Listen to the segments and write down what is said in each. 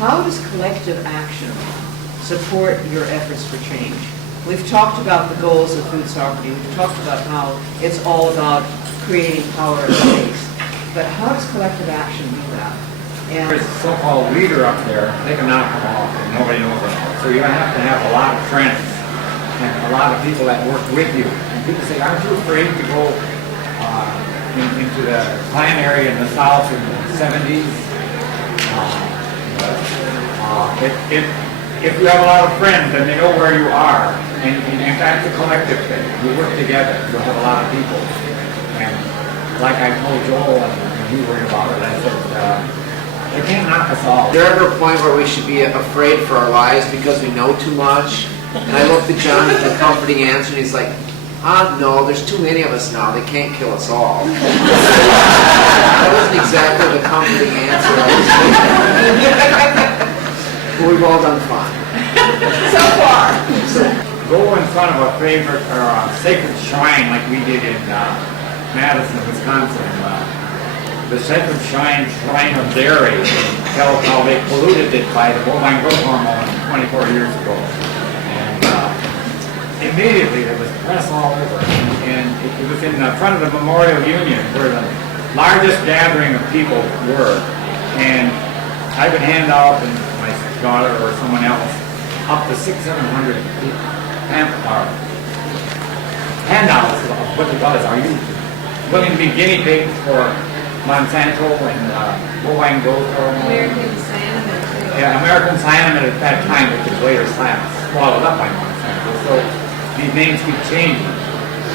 how does collective action support your efforts for change? We've talked about the goals of food sovereignty. We've talked about how it's all about creating power and space. But how does collective action do that? And there's a so-called leader up there. They can knock them off, and nobody knows it. So you have to have a lot of friends and a lot of people that work with you. And people say, aren't you afraid to go into the clan area in the South in the 70s? If you have a lot of friends and they know where you are, and that's a collective thing. You work together. You'll have a lot of people. And like I told Joel, and he worried about it, I said, they can't knock us off. Is there ever a point where we should be afraid for our lives because we know too much? And I looked at John with the comforting answer, and he's like, no, there's too many of us now. They can't kill us all. That wasn't exactly the comforting answer I was thinking. But we've all done fine. so far. So, go in front of a favorite or a sacred shrine like we did in Madison, Wisconsin. The sacred shrine of dairy, tell how they polluted it by the bovine growth hormone 24 years ago. And immediately there was press all over. And it was in front of the Memorial Union where the largest gathering of people were. And I would hand out, and my daughter or someone else, up to 600-700 handouts of what it was. Are you willing to be guinea pigs for Monsanto and bovine growth hormone? American cyanamide. Yeah, American cyanamide at that time, which was later swallowed up by Monsanto. So these names keep changing.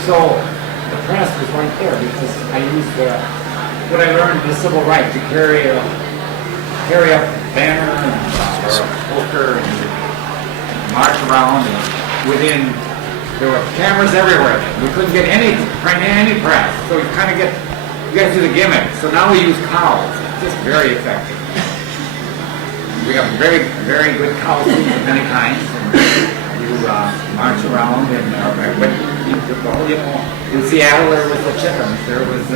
So the press was right there because I used what I learned in the civil right to carry up banner and or a poster and march around, and there were cameras everywhere. We couldn't get any press, so you kind of get to the gimmick. So now we use cows. It's just very effective. We have very, very good cow food of many kinds. And you march around, and in Seattle there was the chickens, there was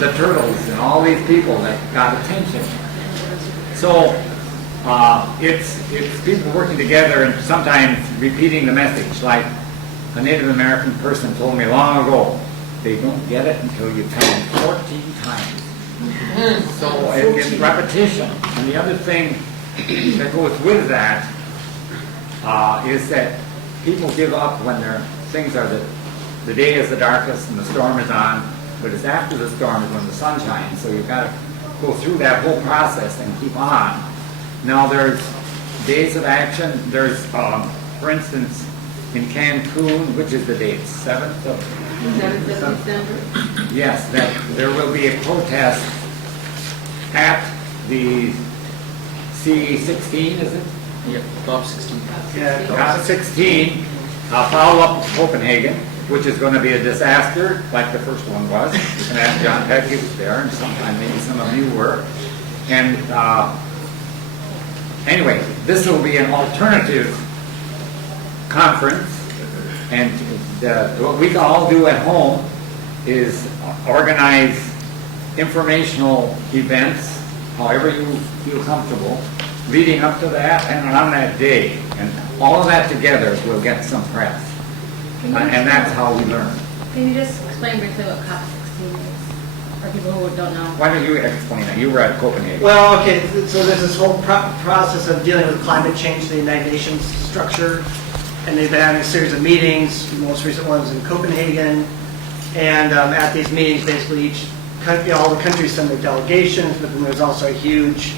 the turtles, and all these people that got attention. So it's people working together and sometimes repeating the message. Like a Native American person told me long ago, they don't get it until you tell them 14 times. So it's repetition. And the other thing that goes with that is that people give up when things are the day is the darkest and the storm is on, but it's after the storm is when the sun shines. So you've got to go through that whole process and keep on. Now there's days of action. There's, for instance, in Cancun, which is the date? 7th of December. Yes, that there will be a protest at the C16, is it? yeah, Bob 16. Yeah, COP 16, follow up with Copenhagen, which is going to be a disaster, like the first one was. You can ask John Peck, he was there, and sometime maybe some of you were. And anyway, this will be an alternative conference, and what we can all do at home is organize informational events, however you feel comfortable, leading up to that and on that day. And all of that together will get some press. And that's how we learn. Can you just explain briefly what COP 16 is, for people who don't know? Why don't you explain that? You were at Copenhagen. Well, okay, so there's this whole process of dealing with climate change, the United Nations structure, and they've been having a series of meetings. The most recent ones in Copenhagen, and at these meetings, basically all the countries send their delegations, but then there's also a huge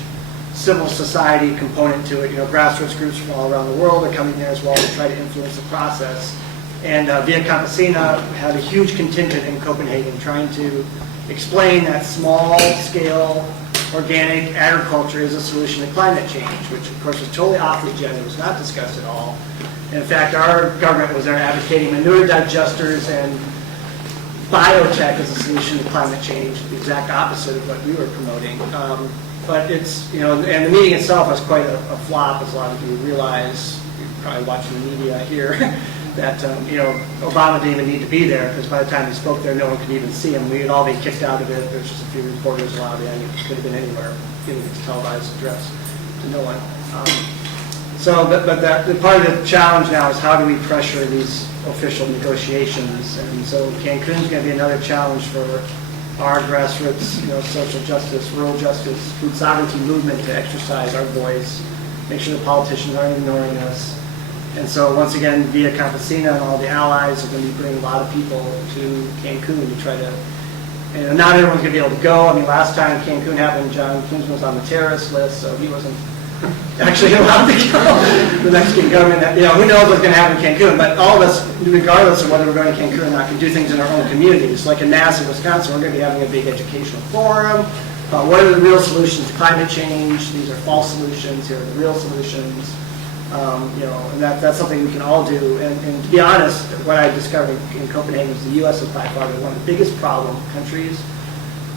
civil society component to it. Grassroots groups from all around the world are coming there as well to try to influence the process. And Via Campesina had a huge contingent in Copenhagen trying to explain that small-scale organic agriculture is a solution to climate change, which of course was totally off the agenda. It was not discussed at all. In fact, our government was there advocating manure digesters and biotech as a solution to climate change, the exact opposite of what we were promoting. But it's, and the meeting itself was quite a flop, as a lot of you realize. You're probably watching the media here. That Obama didn't even need to be there, because by the time he spoke there, no one could even see him. We had all been kicked out of it. There's just a few reporters allowed in. It could have been anywhere, giving his televised address to no one. The part of the challenge now is how do we pressure these official negotiations? And so Cancun's going to be another challenge for our grassroots, social justice, rural justice, food sovereignty movement to exercise our voice, make sure the politicians aren't ignoring us. And so once again, via Campesina and all the allies are going to be bringing a lot of people to Cancun to try to, not everyone's going to be able to go. I mean, last time Cancun happened, John Kinsman was on the terrorist list, so he wasn't actually allowed to go. The Mexican government, who knows what's going to happen in Cancun, but all of us, regardless of whether we're going to Cancun or not, can do things in our own communities. Like in Nassau, Wisconsin, we're going to be having a big educational forum. What are the real solutions to climate change? These are false solutions. Here are the real solutions. And that's something we can all do. And to be honest, what I discovered in Copenhagen is the U.S. is by far one of the biggest problem countries.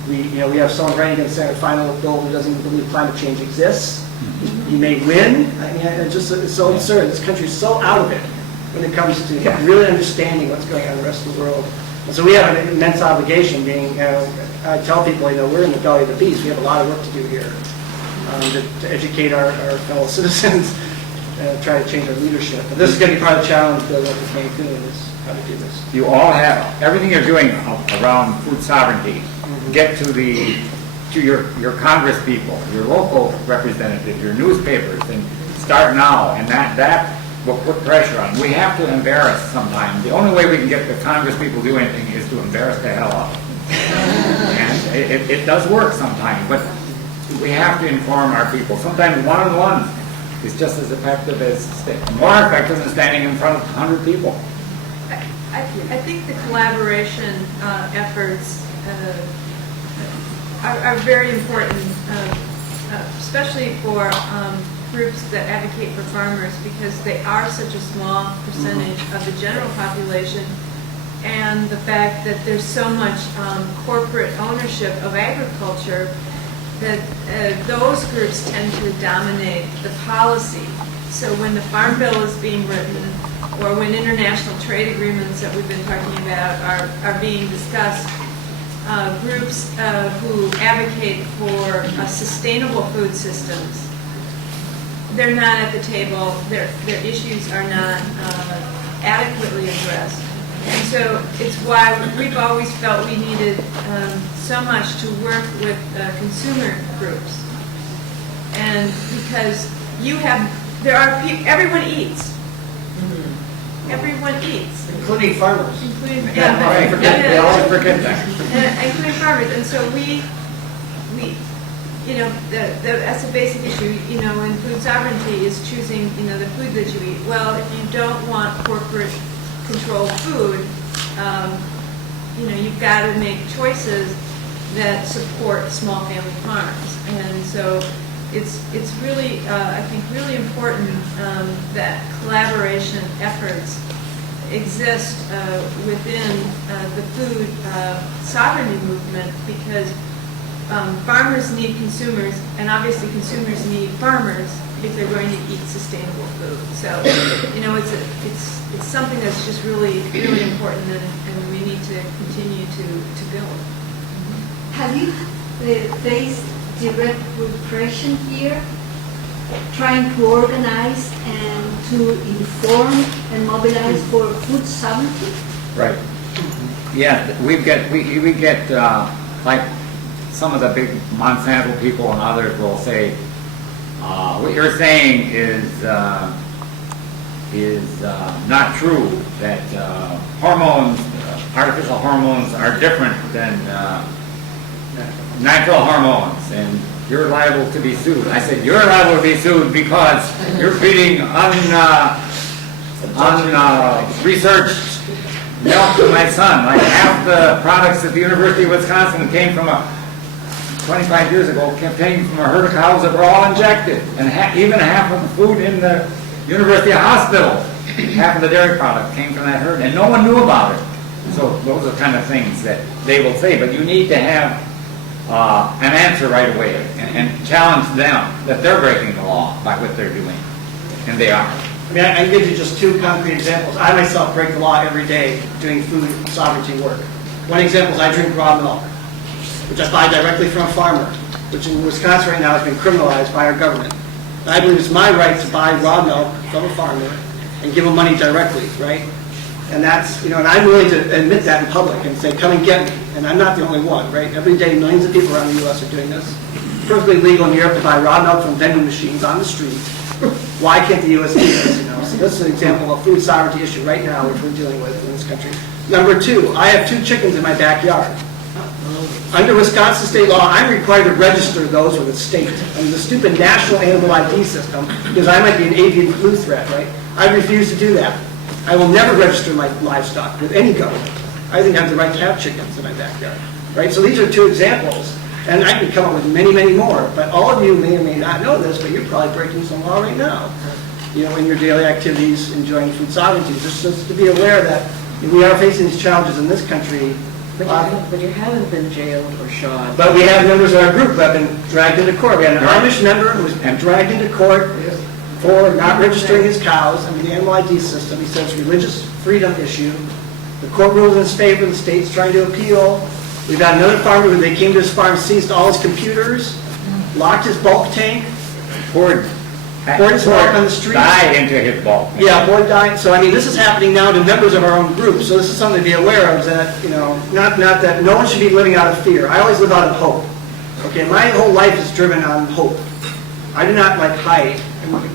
We have someone running against their final goal who doesn't even believe climate change exists. He may win. I mean, it's so absurd. This country's so out of it when it comes to really understanding what's going on in the rest of the world. And so we have an immense obligation being, I tell people, we're in the belly of the beast. We have a lot of work to do here to educate our fellow citizens and try to change our leadership. And this is going to be part of the challenge built up with Cancun is how to do this. You all have, everything you're doing around food sovereignty, get to your Congress people, your local representatives, your newspapers, and start now. And that will put pressure on. We have to embarrass sometimes. The only way we can get the Congress people to do anything is to embarrass the hell out of them. And it does work sometimes, but we have to inform our people. Sometimes one-on-one is just as effective as, more effective than standing in front of 100 people. I think the collaboration efforts are very important, especially for groups that advocate for farmers, because they are such a small percentage of the general population, and the fact that there's so much corporate ownership of agriculture that those groups tend to dominate the policy. So when the Farm Bill is being written, or when international trade agreements that we've been talking about are being discussed, groups who advocate for sustainable food systems, they're not at the table, their issues are not adequately addressed. And so it's why we've always felt we needed so much to work with consumer groups. And because everyone eats. Everyone eats. Including farmers. Including We always forget that. including farmers. And so we that's a basic issue, in food sovereignty is choosing, the food that you eat. Well, if you don't want corporate controlled food, you've got to make choices that support small family farms. And so it's really, I think, really important that collaboration efforts exist within the food sovereignty movement, because farmers need consumers, and obviously consumers need farmers if they're going to eat sustainable food. So, it's something that's just really, really important, and we need to continue to build. Have you faced direct repression here, trying to organize and to inform and mobilize for food sovereignty? Right. Yeah, we get like some of the big Monsanto people and others will say, what you're saying is not true, that artificial hormones are different than natural hormones, and you're liable to be sued. I said, you're liable to be sued because you're feeding researched milk to my son. Like half the products at the University of Wisconsin came from 25 years ago, came from a herd of cows that were all injected. And even half of the food in the University Hospital, half of the dairy product came from that herd, and no one knew about it. So those are the kind of things that they will say, but you need to have an answer right away and challenge them that they're breaking the law by what they're doing, and they are. I mean, I can give you just two concrete examples. I myself break the law every day doing food sovereignty work. One example is I drink raw milk, which I buy directly from a farmer, which in Wisconsin right now has been criminalized by our government. And I believe it's my right to buy raw milk from a farmer and give them money directly, right? And that's, and I'm willing to admit that in public and say, come and get me. And I'm not the only one, right? Every day, millions of people around the U.S. are doing this. Perfectly legal in Europe to buy raw milk from vending machines on the street. Why can't the U.S. do this, So this is an example of a food sovereignty issue right now, which we're dealing with in this country. Number two, I have 2 chickens in my backyard. Under Wisconsin state law, I'm required to register those with the state. Under the stupid national animal ID system, because I might be an avian flu threat, right? I refuse to do that. I will never register my livestock with any government. I think I have the right to have chickens in my backyard, right? So these are 2 examples, and I can come up with many, many more. But all of you may or may not know this, but you're probably breaking some law right now. In your daily activities, enjoying food sovereignty. Just to be aware that we are facing these challenges in this country. But you haven't been jailed or shot. But we have members of our group who have been dragged into court. We had an Amish member who was dragged into court for not registering his cows under the animal ID system. He said it's a religious freedom issue. The court ruled in his favor. The state's trying to appeal. We've got another farmer who they came to his farm, seized all his computers, locked his bulk tank, poured his milk on the street. Died into his bulk. Yeah, boy died. So, this is happening now to members of our own group. So this is something to be aware of, that, not that no one should be living out of fear. I always live out of hope. Okay, my whole life is driven on hope. I do not hide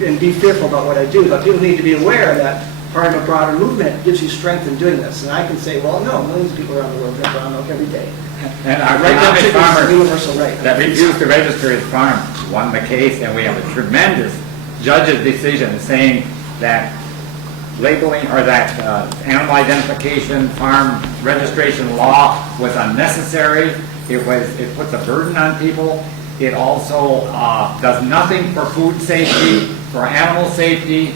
and be fearful about what I do, but people need to be aware that part of a broader movement gives you strength in doing this. And I can say, well, no, millions of people around the world drink raw milk every day. And our Right now, chicken is a farmer universal right. that refused to register his farm won the case, and we have a tremendous judge's decision saying that labeling or that animal identification farm registration law was unnecessary. It puts a burden on people. It also does nothing for food safety, for animal safety,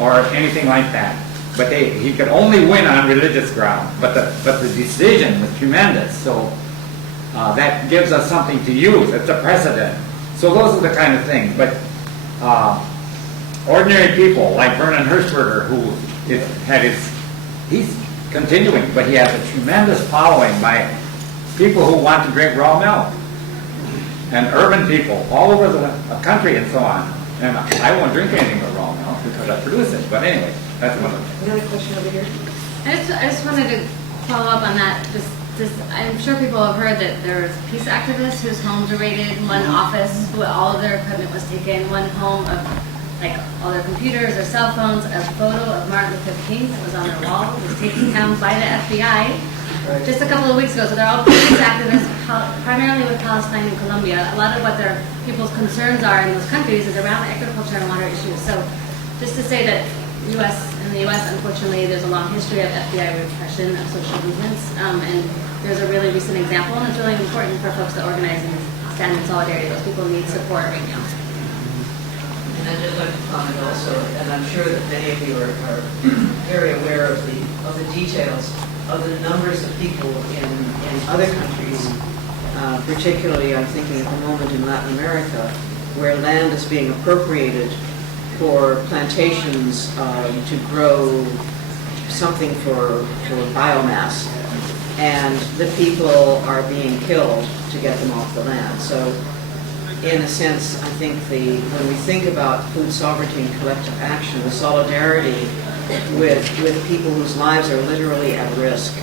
or anything like that. But he could only win on religious ground. But the decision was tremendous. So that gives us something to use. It's a precedent. So those are the kind of things. But ordinary people like Vernon Hershberger, he's continuing, but he has a tremendous following by people who want to drink raw milk, and urban people all over the country and so on. And I won't drink anything but raw milk because I produce it. But anyway, that's one of them. Another question over here? I just wanted to follow up on that. I'm sure people have heard that there's peace activists whose homes were raided, one office who all of their equipment was taken, one home of all their computers, their cell phones, a photo of Martin Luther King that was on their wall was taken down by the FBI just a couple of weeks ago. So they're all peace activists, primarily with Palestine and Colombia. A lot of what their people's concerns are in those countries is around agriculture and water issues. So just to say that in the U.S., unfortunately, there's a long history of FBI repression of social movements, and there's a really recent example, and it's really important for folks that organize and stand in solidarity. Those people need support right now. And I'd just like to comment also, and I'm sure that many of you are very aware of the details of the numbers of people in other countries, particularly I'm thinking at the moment in Latin America, where land is being appropriated for plantations to grow something for biomass, and the people are being killed to get them off the land. So in a sense, I think when we think about food sovereignty and collective action, the solidarity with people whose lives are literally at risk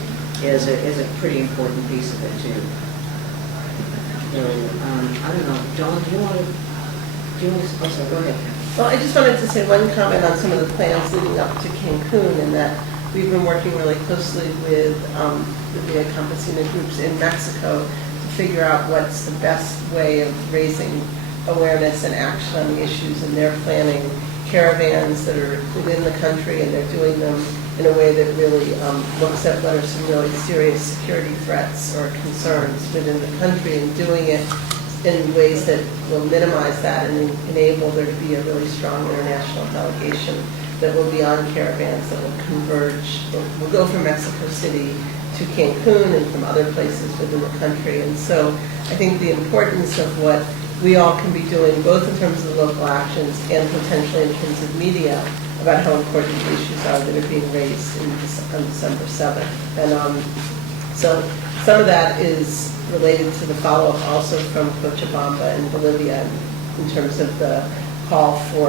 is a pretty important piece of it too. So, I don't know, John, do you want to, also, go ahead. Well, I just wanted to say one comment on some of the plans leading up to Cancun, in that we've been working really closely with the Via Campesina groups in Mexico to figure out what's the best way of raising awareness and action on the issues, and they're planning caravans that are within the country, and they're doing them in a way that really looks at what are some really serious security threats or concerns within the country, and doing it in ways that will minimize that and enable there to be a really strong international delegation that will be on caravans that will converge, will go from Mexico City to Cancun and from other places within the country. And so I think the importance of what we all can be doing, both in terms of the local actions and potentially in terms of media, about how important the issues are that are being raised on December 7th. And so some of that is related to the follow-up also from Cochabamba in Bolivia in terms of the call for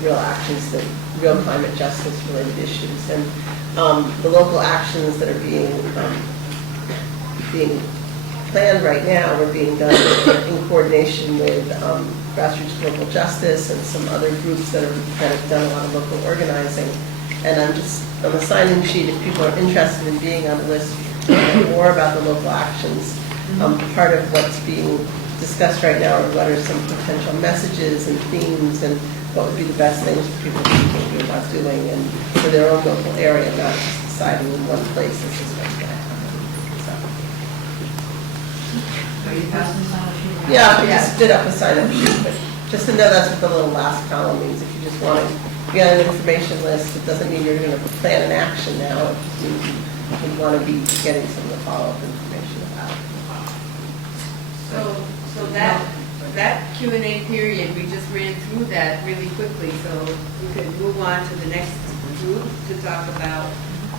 real actions, that real climate justice related issues. And the local actions that are being planned right now are being done in coordination with grassroots local justice and some other groups that have done a lot of local organizing. And I'm just on the sign-in sheet, if people are interested in being on the list to know more about the local actions. Part of what's being discussed right now are what are some potential messages and themes and what would be the best things for people to be thinking about doing and for their own local area, not just deciding in one place this is what's going to happen. Are you passing this on? Yeah, I just did up a sign-up sheet, but just to know that's what the little last column means. If you just want to be on an information list, it doesn't mean you're going to plan an action now. It just means you want to be getting some of the follow-up information about it. So that Q&A period, we just ran through that really quickly, so we could move on to the next group to talk about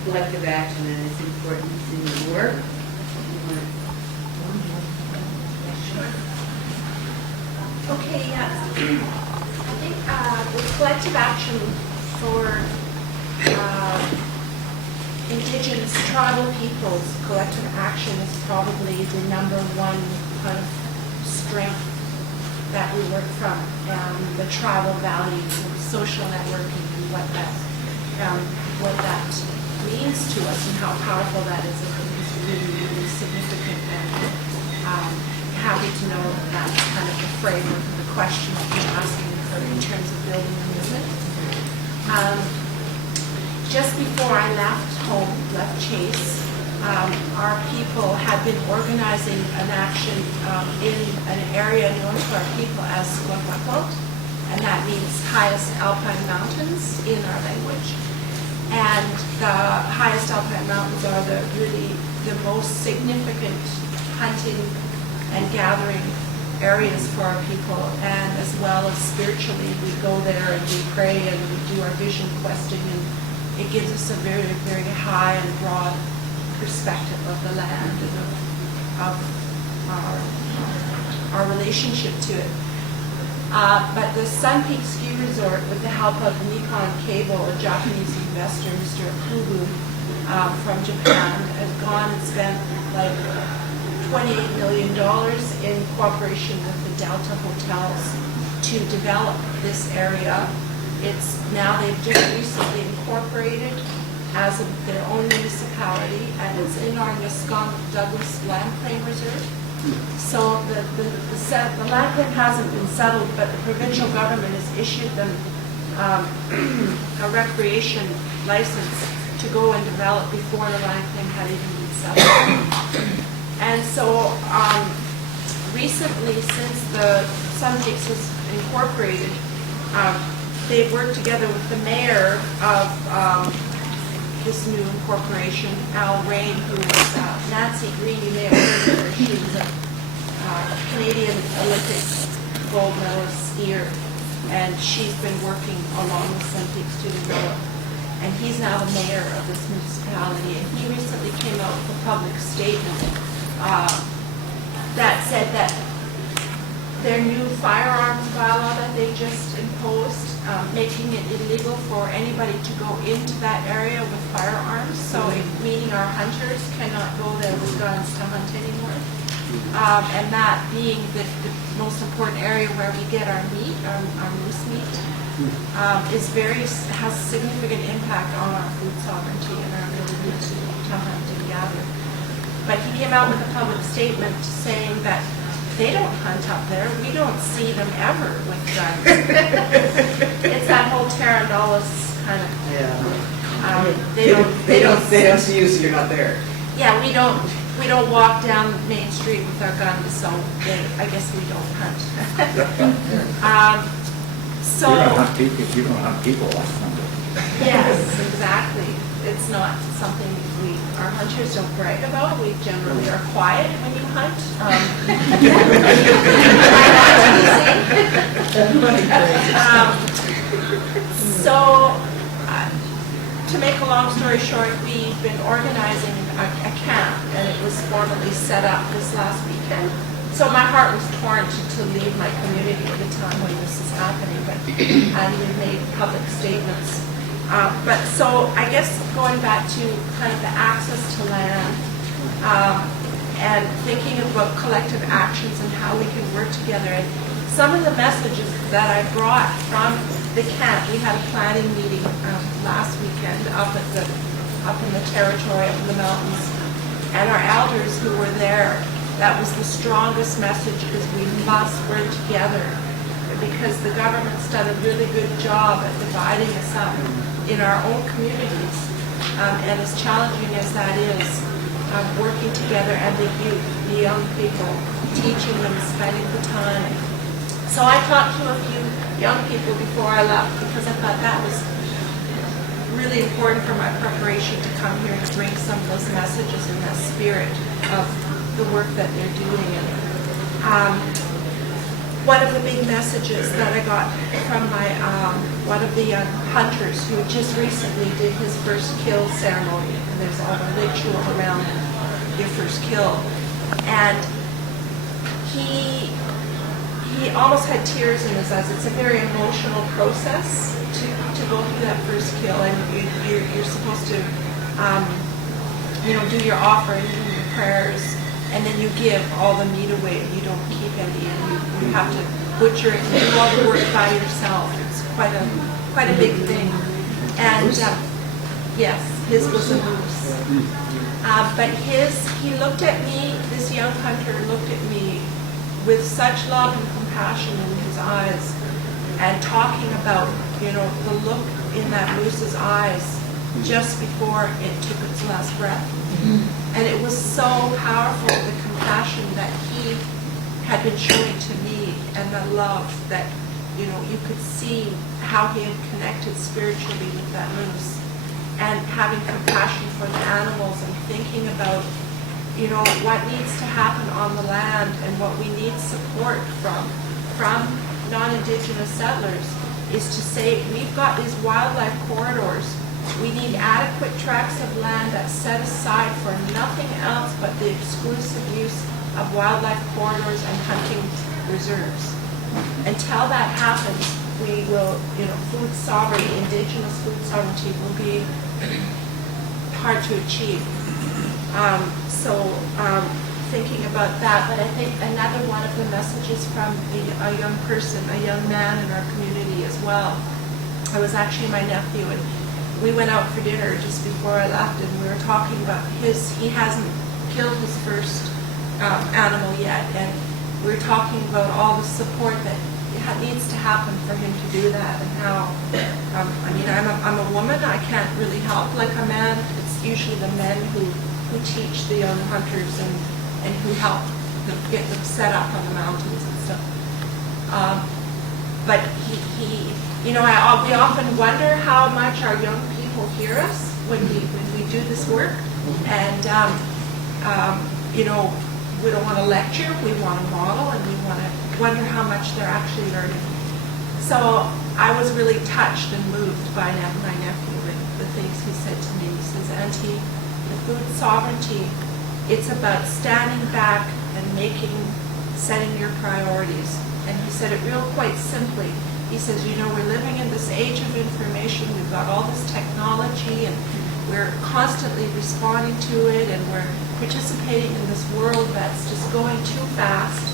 collective action and its importance in your work. Okay, yes. I think with collective action for Indigenous tribal peoples, collective action is probably the number one kind of strength that we work from, the tribal values and social networking and what that means to us and how powerful that is. I think is really, really significant, and happy to know that that's kind of the framework of the question that you're asking for in terms of building a movement. Just before I left Chase, our people had been organizing an action in an area known to our people as Squaquaquot, and that means highest alpine mountains in our language. And the highest alpine mountains are the most significant hunting and gathering areas for our people, and as well as spiritually, we go there and we pray and we do our vision questing, and it gives us a very, very high and broad perspective of the land and of our relationship to it. But the Sun Peak Ski Resort, with the help of Nikon Cable, a Japanese investor, Mr. Okubu, from Japan, has gone and spent like $28 million in cooperation with the Delta hotels to develop this area. They've just recently incorporated as their own municipality, and it's in our Nisquam Douglas land claim reserve. So the land claim hasn't been settled, but the provincial government has issued them a recreation license to go and develop before the land claim had even been settled. And so recently, since the Sun Peaks was incorporated, they've worked together with the mayor of this new incorporation, Al Rain, who was Nancy Green, you may have heard of her. She was a Canadian Olympic gold medalist skier, and she's been working along with Sun Peaks to develop. And he's now the mayor of this municipality, and he recently came out with a public statement that said that their new firearms bylaw that they just imposed, making it illegal for anybody to go into that area with firearms, so meaning our hunters cannot go there with guns to hunt anymore. And that being the most important area where we get our meat, our moose meat, has significant impact on our food sovereignty and our ability to hunt and gather. But he came out with a public statement saying that they don't hunt up there. We don't see them ever with guns. It's that whole Terra Nullius kind of. Yeah. They don't see you, so you're not there. Yeah, we don't walk down Main Street with our guns, so I guess we don't hunt. You don't hunt people. If you don't hunt people, that's not good. Yes, exactly. It's not something our hunters don't brag about. We generally are quiet when you hunt. To make a long story short, we've been organizing a camp, and it was formally set up this last weekend So my heart was torn to leave my community at the time when this is happening, and we made public statements. But so I guess going back to kind of the access to land and thinking about collective actions and how we can work together. And some of the messages that I brought from the camp, we had a planning meeting last weekend up in the territory, up in the mountains, and our elders who were there, that was the strongest message, is we must work together, because the government's done a really good job at dividing us up in our own communities, and as challenging as that is, working together, and the youth, the young people, teaching them, spending the time. So I talked to a few young people before I left, because I thought that was really important for my preparation to come here to bring some of those messages and that spirit of the work that they're doing. And one of the big messages that I got from my one of the young hunters who just recently did his first kill ceremony, and there's all the ritual around your first kill, and he almost had tears in his eyes. It's a very emotional process to go through that first kill, and you're supposed to do your offering, do your prayers, and then you give all the meat away, and you don't keep any, and you have to butcher it and do all the work by yourself. It's quite a big thing. And yes, his was a moose. But he looked at me, this young hunter looked at me with such love and compassion in his eyes, and talking about, the look in that moose's eyes just before it took its last breath. And it was so powerful, the compassion that he had been showing to me, and the love that, you could see how he had connected spiritually with that moose, and having compassion for the animals, and thinking about, what needs to happen on the land, and what we need support from non-Indigenous settlers, is to say, we've got these wildlife corridors. We need adequate tracts of land that's set aside for nothing else but the exclusive use of wildlife corridors and hunting reserves. Until that happens, we will, food sovereignty, Indigenous food sovereignty will be hard to achieve. Thinking about that, but I think another one of the messages from a young person, a young man in our community as well, it was actually my nephew, and we went out for dinner just before I left, and we were talking about he hasn't killed his first animal yet, and we were talking about all the support that needs to happen for him to do that, and how, I'm a woman, I can't really help like a man. It's usually the men who teach the young hunters and who help get them set up on the mountains and stuff. But we often wonder how much our young people hear us when we do this work, and we don't want to lecture, we want to model, and we want to wonder how much they're actually learning. So I was really touched and moved by my nephew and the things he said to me. He says, Auntie, the food sovereignty, it's about standing back and setting your priorities. And he said it real quite simply. He says, we're living in this age of information, we've got all this technology, and we're constantly responding to it, and we're participating in this world that's just going too fast.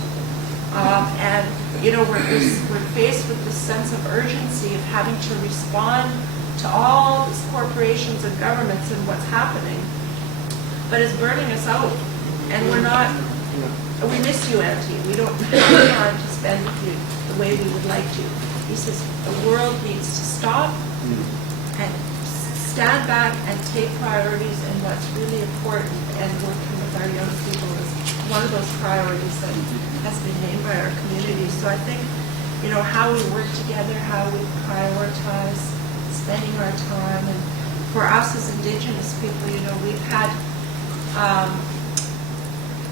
We're faced with this sense of urgency of having to respond to all these corporations and governments and what's happening. But it's burning us out, and we miss you, Auntie. We don't have time to spend with you the way we would like to. He says the world needs to stop and stand back and take priorities, and what's really important, and working with our young people is one of those priorities that has been named by our community. So I think, how we work together, how we prioritize spending our time, and for us as Indigenous people, we've had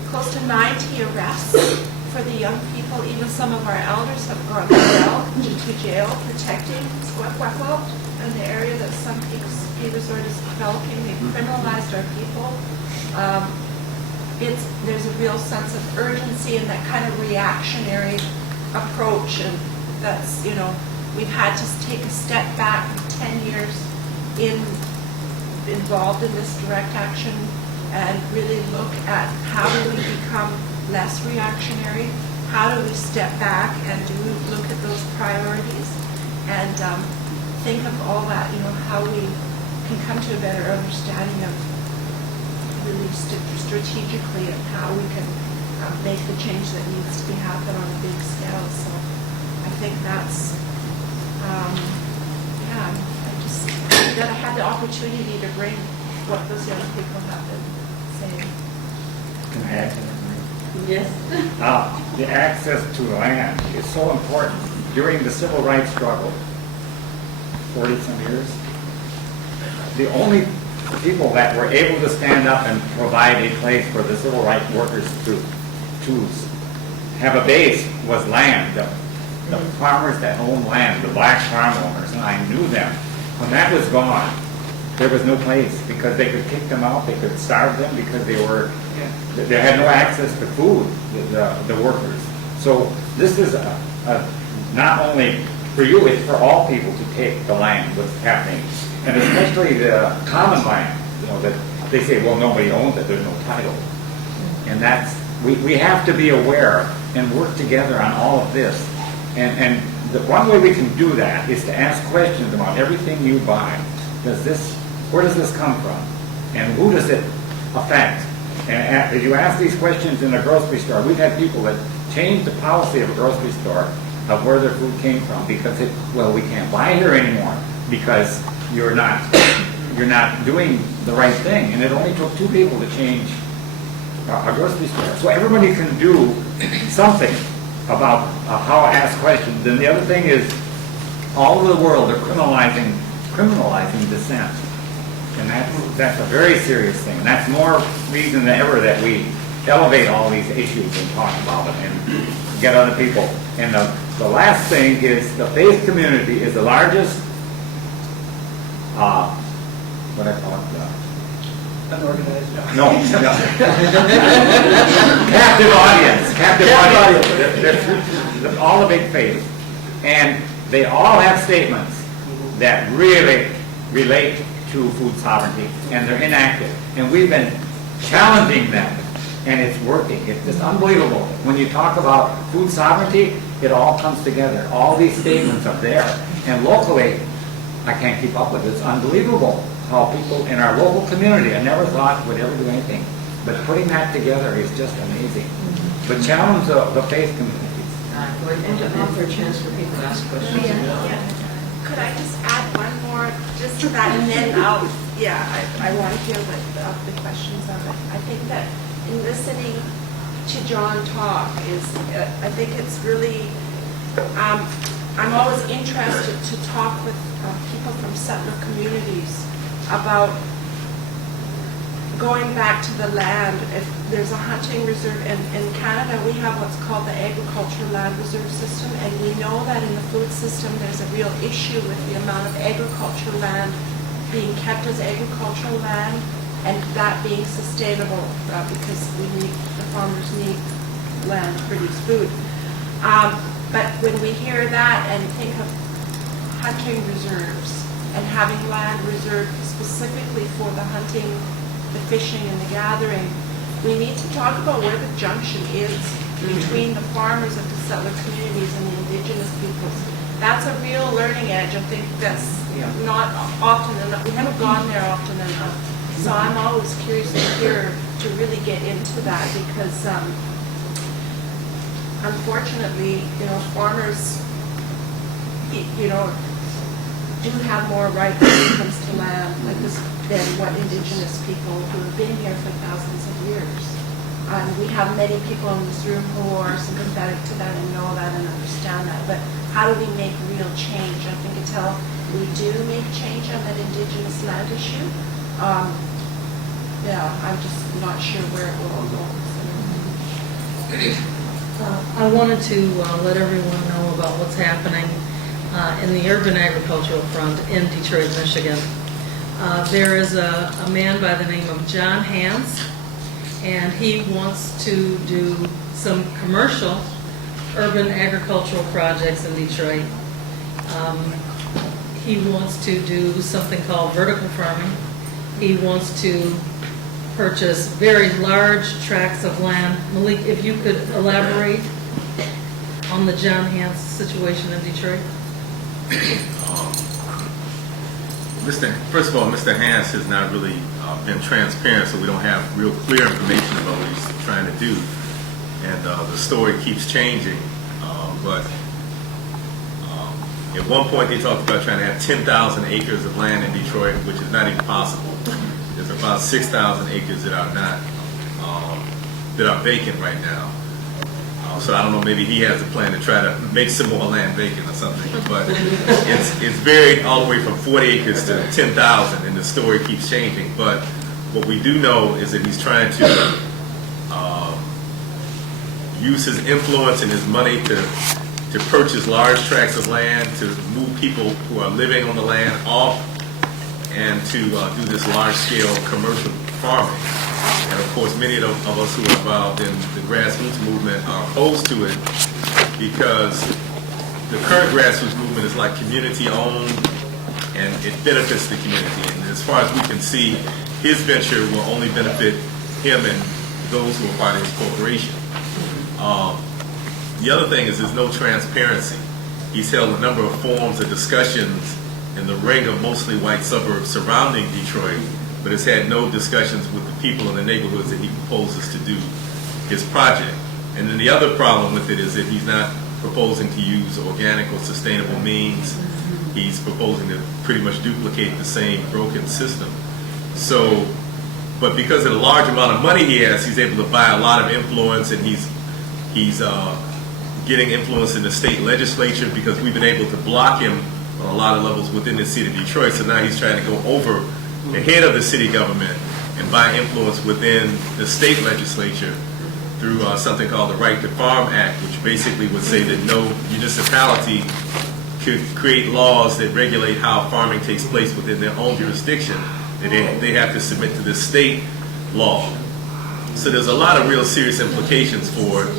close to 90 arrests for the young people. Even some of our elders have gone to jail protecting Squaquaquo in the area that Sun Peak Ski Resort is developing. They've criminalized our people. there's a real sense of urgency and that kind of reactionary approach, and that's, we've had to take a step back 10 years involved in this direct action and really look at how do we become less reactionary, how do we step back and look at those priorities and think of all that, how we can come to a better understanding of really strategically and how we can make the change that needs to be happen on a big scale. So I think that's, that I had the opportunity to bring what those young people have been saying. Can I add to that? Yes. The access to land is so important. During the civil rights struggle, 40-some years, the only people that were able to stand up and provide a place for the civil rights workers to have a base was land. The farmers that owned land, the black farm owners, and I knew them. When that was gone, there was no place because they could kick them out, they could starve them because they had no access to food, the workers. So this is not only for you, it's for all people to take the land, what's happening. And especially the common land, that they say, well, nobody owns it, there's no title. And that's, we have to be aware and work together on all of this. And the one way we can do that is to ask questions about everything you buy. Where does this come from? And who does it affect? And as you ask these questions in a grocery store, we've had people that change the policy of a grocery store of where their food came from because we can't buy here anymore because you're not doing the right thing. And it only took 2 people to change a grocery store. So everybody can do something about how to ask questions. And the other thing is, all over the world they're criminalizing dissent. And that's a very serious thing. And that's more reason than ever that we elevate all these issues and talk about them and get other people. And the last thing is the faith community is the largest, what I call it? Unorganized. No. Captive audience. They're all the big faiths. And they all have statements that really relate to food sovereignty, and they're inactive. And we've been challenging them, and it's working. It's just unbelievable. When you talk about food sovereignty, it all comes together. All these statements are there. And locally, I can't keep up with it. It's unbelievable how people in our local community, I never thought would ever do anything. But putting that together is just amazing. But challenge the faith communities. And to offer a chance for people to ask questions. Could I just add one more, just to that, and then I want to hear the questions of it. I think that in listening to John talk I think it's really, I'm always interested to talk with people from settler communities about going back to the land. If there's a hunting reserve, in Canada we have what's called the agricultural land reserve system, and we know that in the food system there's a real issue with the amount of agricultural land being kept as agricultural land and that being sustainable because the farmers need land to produce food. But when we hear that and think of hunting reserves and having land reserved specifically for the hunting, the fishing, and the gathering, we need to talk about where the junction is between the farmers of the settler communities and the Indigenous peoples. That's a real learning edge. I think that's not often enough. We haven't gone there often enough. So I'm always curious to hear, to really get into that because unfortunately, farmers, do have more rights when it comes to land like this than what Indigenous people who have been here for thousands of years. We have many people in this room who are sympathetic to that and know that and understand that. But how do we make real change? I think until we do make change on that Indigenous land issue, I'm just not sure where it will all go. I wanted to let everyone know about what's happening in the urban agricultural front in Detroit, Michigan. There is a man by the name of John Hans, and he wants to do some commercial urban agricultural projects in Detroit. He wants to do something called vertical farming. He wants to purchase very large tracts of land. Malik, if you could elaborate on the John Hans situation in Detroit. First of all, Mr. Hans has not really been transparent, so we don't have real clear information about what he's trying to do. And the story keeps changing. But at one point, they talked about trying to have 10,000 acres of land in Detroit, which is not even possible. There's about 6,000 acres that are not that are vacant right now. So I don't know, maybe he has a plan to try to make some more land vacant or something. But it's varied all the way from 40 acres to 10,000, and the story keeps changing. But what we do know is that he's trying to use his influence and his money to purchase large tracts of land, to move people who are living on the land off, and to do this large-scale commercial farming. And of course, many of us who are involved in the grassroots movement are opposed to it because the current grassroots movement is like community-owned, and it benefits the community. And as far as we can see, his venture will only benefit him and those who are part of his corporation. The other thing is there's no transparency. He's held a number of forums of discussions in the ring of mostly white suburbs surrounding Detroit, but has had no discussions with the people in the neighborhoods that he proposes to do his project. And then the other problem with it is that he's not proposing to use organic or sustainable means. He's proposing to pretty much duplicate the same broken system. So, but because of the large amount of money he has, he's able to buy a lot of influence, and he's getting influence in the state legislature because we've been able to block him on a lot of levels within the city of Detroit. So now he's trying to go over the head of the city government and buy influence within the state legislature through something called the Right to Farm Act, which basically would say that no municipality could create laws that regulate how farming takes place within their own jurisdiction, that they have to submit to the state law. So there's a lot of real serious implications for it,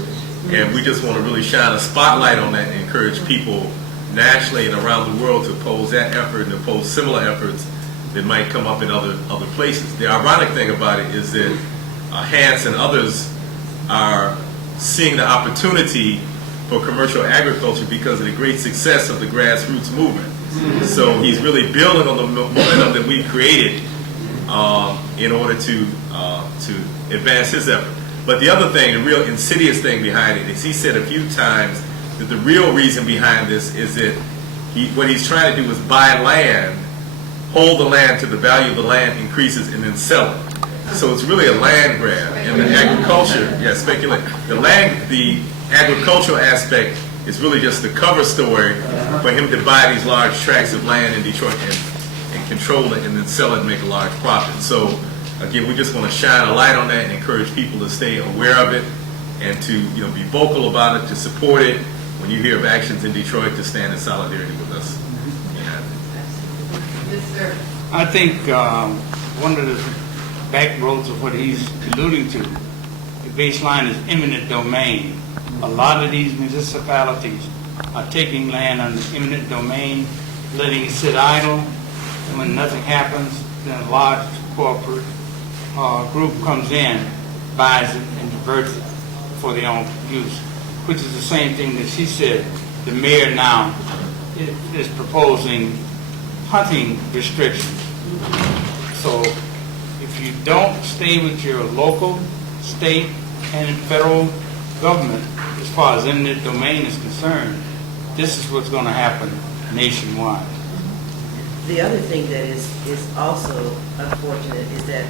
and we just want to really shine a spotlight on that and encourage people nationally and around the world to oppose that effort and oppose similar efforts that might come up in other places. The ironic thing about it is that Hans and others are seeing the opportunity for commercial agriculture because of the great success of the grassroots movement. So he's really building on the momentum that we've created in order to advance his effort. But the other thing, the real insidious thing behind it is he said a few times that the real reason behind this is that what he's trying to do is buy land, hold the land till the value of the land increases, and then sell it. So it's really a land grab. And the agriculture, speculate. The agricultural aspect is really just the cover story for him to buy these large tracts of land in Detroit and control it and then sell it and make a large profit. So again, we just want to shine a light on that and encourage people to stay aware of it and to be vocal about it, to support it. When you hear of actions in Detroit, to stand in solidarity with us. Yes, sir. I think one of the backbones of what he's alluding to, the baseline is eminent domain. A lot of these municipalities are taking land under eminent domain, letting it sit idle, and when nothing happens, then a large corporate group comes in, buys it, and diverts it for their own use, which is the same thing that she said. The mayor now is proposing hunting restrictions. So if you don't stay with your local, state, and federal government, as far as eminent domain is concerned, this is what's going to happen nationwide. The other thing that is also unfortunate is that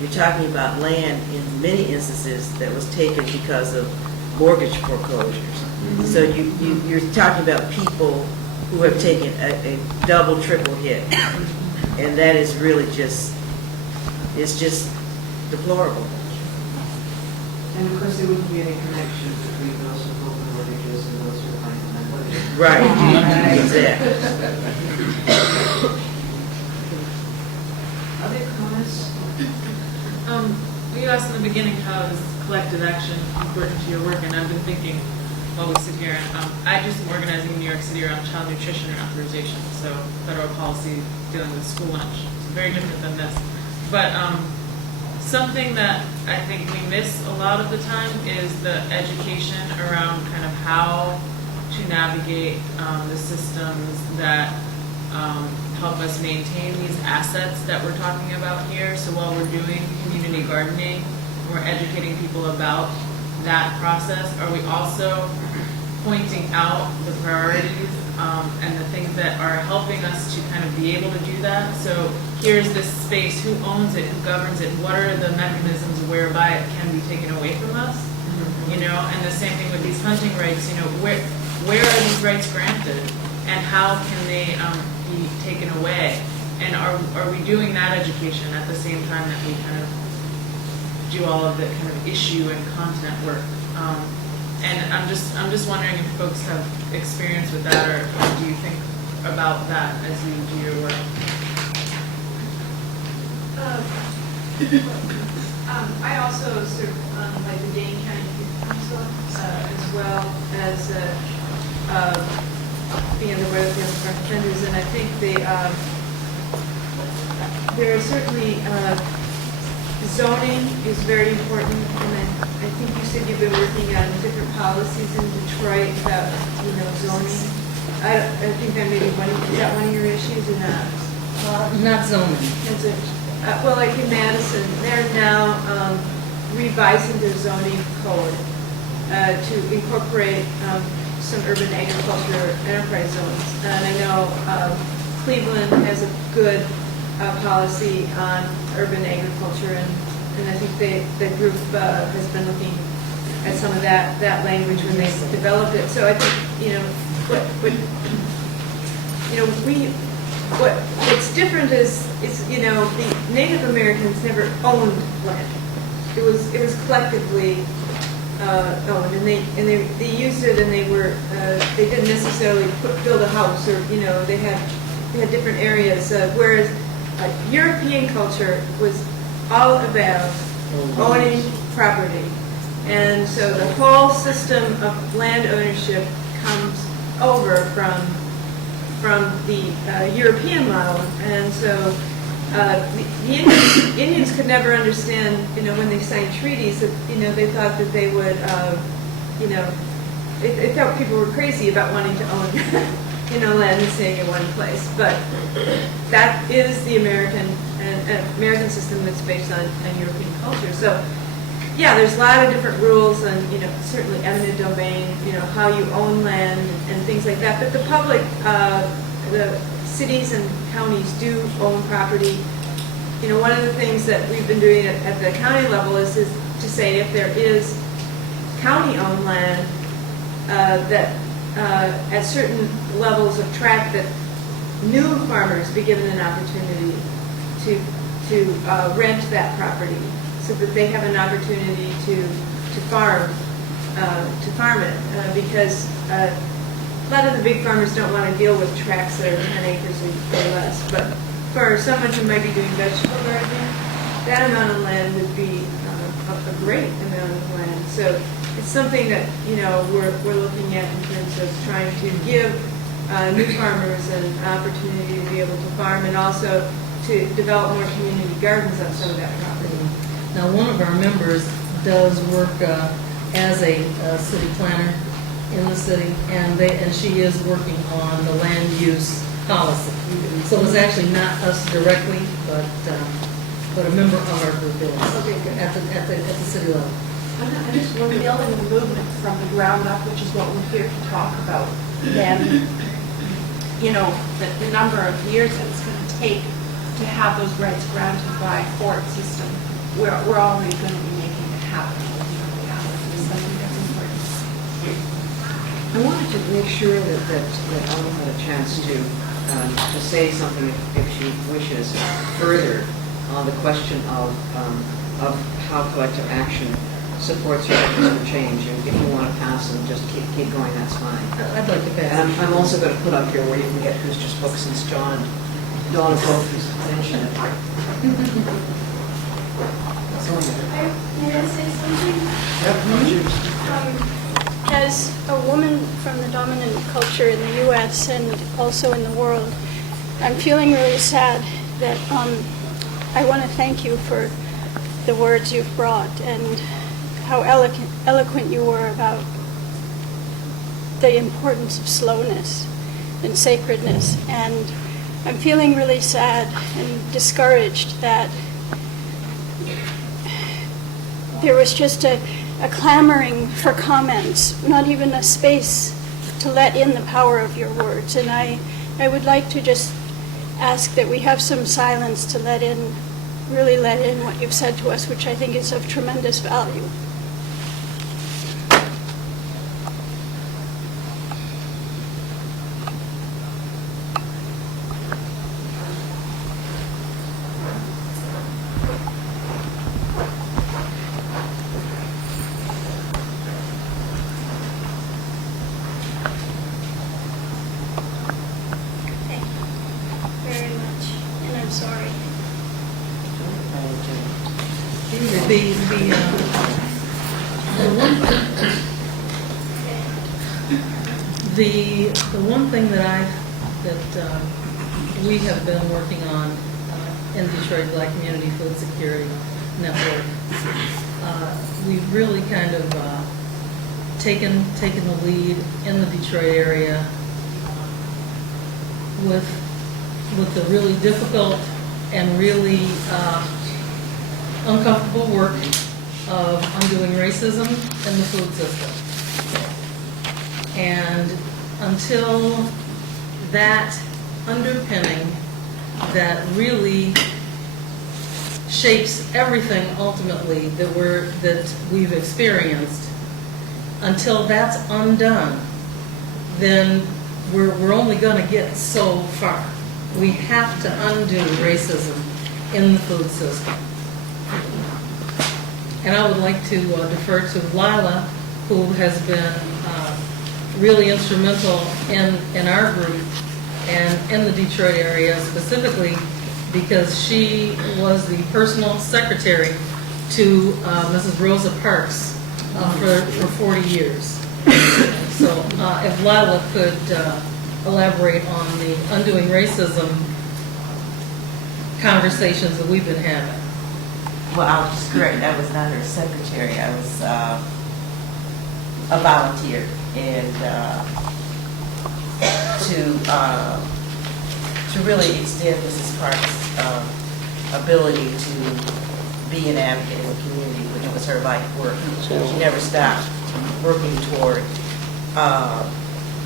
you're talking about land in many instances that was taken because of mortgage foreclosures. Mm-hmm. So you're talking about people who have taken a double, triple hit. And that is really it's just deplorable. And of course, there wouldn't be any connection between those who hold the mortgages and those who are buying the land. Right, exactly. Other comments? You asked discussed in the beginning how is collective action important to your work, and I've been thinking while we sit here, I just am organizing in New York City around child nutrition authorization, so federal policy dealing with school lunch. It's very different than this. But something that I think we miss a lot of the time is the education around kind of how to navigate the systems that help us maintain these assets that we're talking about here. So while we're doing community gardening, we're educating people about that process. Are we also pointing out the priorities and the things that are helping us to kind of be able to do that? So here's this space, who owns it, who governs it, what are the mechanisms whereby it can be taken away from us? You know, and the same thing with these hunting rights, you know, where are these rights granted and how can they be taken away? And are we doing that education at the same time that we kind of do all of the kind of issue and content work? And I'm just wondering if folks have experience with that, or do you think about that as you do your work? I also serve like the Dane County Food Council, as well as being on the board of the offenders, and I think there are certainly zoning is very important, and I think you said you've been working on different policies in Detroit about, you know, zoning. I think that may be is that one of your issues or not? Not zoning. That's it. Well, like in Madison, they're now revising their zoning code to incorporate some urban agriculture enterprise zones. And I know Cleveland has a good policy on urban agriculture, and I think the group has been looking at some of that language when they developed it. So I think, you know, what's different is you know, the Native Americans never owned land. It was collectively owned, and they used it, and they didn't necessarily build a house, or, you know, they had different areas, whereas European culture was all about owning property. And so the whole system of land ownership comes over from the European model. And so the Indians could never understand, you know, when they signed treaties, that, you know, they thought that they would, you know, they thought people were crazy about wanting to own you know, land and staying in one place. But that is the American system that's based on European culture. So yeah, there's a lot of different rules, and, you know, certainly eminent domain, you know, how you own land and things like that. But the public, the cities and counties do own property. You know, one of the things that we've been doing at the county level is to say, if there is county-owned land that at certain levels of tract, that new farmers be given an opportunity to rent that property, so that they have an opportunity to farm it, because a lot of the big farmers don't want to deal with tracts that are 10 acres or less. But for someone who might be doing vegetable gardening, that amount of land would be a great amount of land. So it's something that, you know, we're looking at in terms of trying to give new farmers an opportunity to be able to farm, and also to develop more community gardens on some of that property. Now, one of our members does work as a city planner in the city, and she is working on the land use policy. So it was actually not us directly, but a member of our group is at the city level. I just want to building the movement from the ground up, which is what we're here to talk about. And, you know, the number of years that it's going to take to have those rights granted by a court system, we're already going to be making it happen. It's something that's important. I wanted to make sure that Ellen had a chance to say something, if she wishes, further on the question of how collective action supports your efforts for change. And if you want to pass and just keep going, that's fine. I'd like to pass. And I'm also going to put up here where you can get who's just books, since Dawn both mentioned it. May I say something? As a woman from the dominant culture in the U.S. and also in the world, I'm feeling really sad that I want to thank you for the words you've brought and how eloquent you were about the importance of slowness and sacredness. And I'm feeling really sad and discouraged that there was just a clamoring for comments, not even a space to let in the power of your words. And I would like to just ask that we have some silence to really let in what you've said to us, which I think is of tremendous value. The one thing that we have been working on in Detroit Black Community Food Security Network, we've really kind of taken the lead in the Detroit area with the really difficult and really uncomfortable work of undoing racism in the food system. And until that underpinning that really shapes everything ultimately that we've experienced, until that's undone, then we're only going to get so far. We have to undo racism in the food system. And I would like to defer to Lila, who has been really instrumental in our group and in the Detroit area specifically, because she was the personal secretary to Mrs. Rosa Parks for 40 years. So if Lila could elaborate on the undoing racism conversations that we've been having. Well, I'll just correct, I was not her secretary, I was a volunteer, and to really extend Mrs. Parks' ability to be an advocate in the community, which was her life work. She never stopped working toward